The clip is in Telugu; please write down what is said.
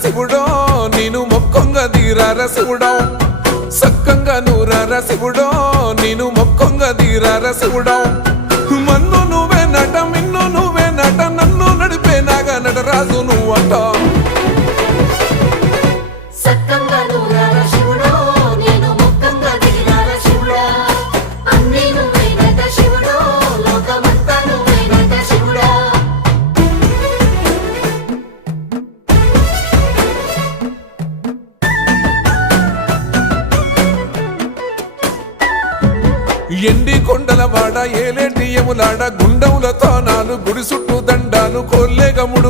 శివుడో నేను మొక్కంగా తీరార శివుడో సక్కంగా నూరార శివుడో నేను మొక్కంగా తీరార శివుడో మన్ను నువ్వే నట మిన్ను నువ్వే నట నన్ను నడిపే నాగా నటరాజు నువ్వంట ఎండి కొండల వాడ ఏలేటి యములాడ గుండముల తానాలు గుడి చుట్టూ దండాలు కోల్లేగము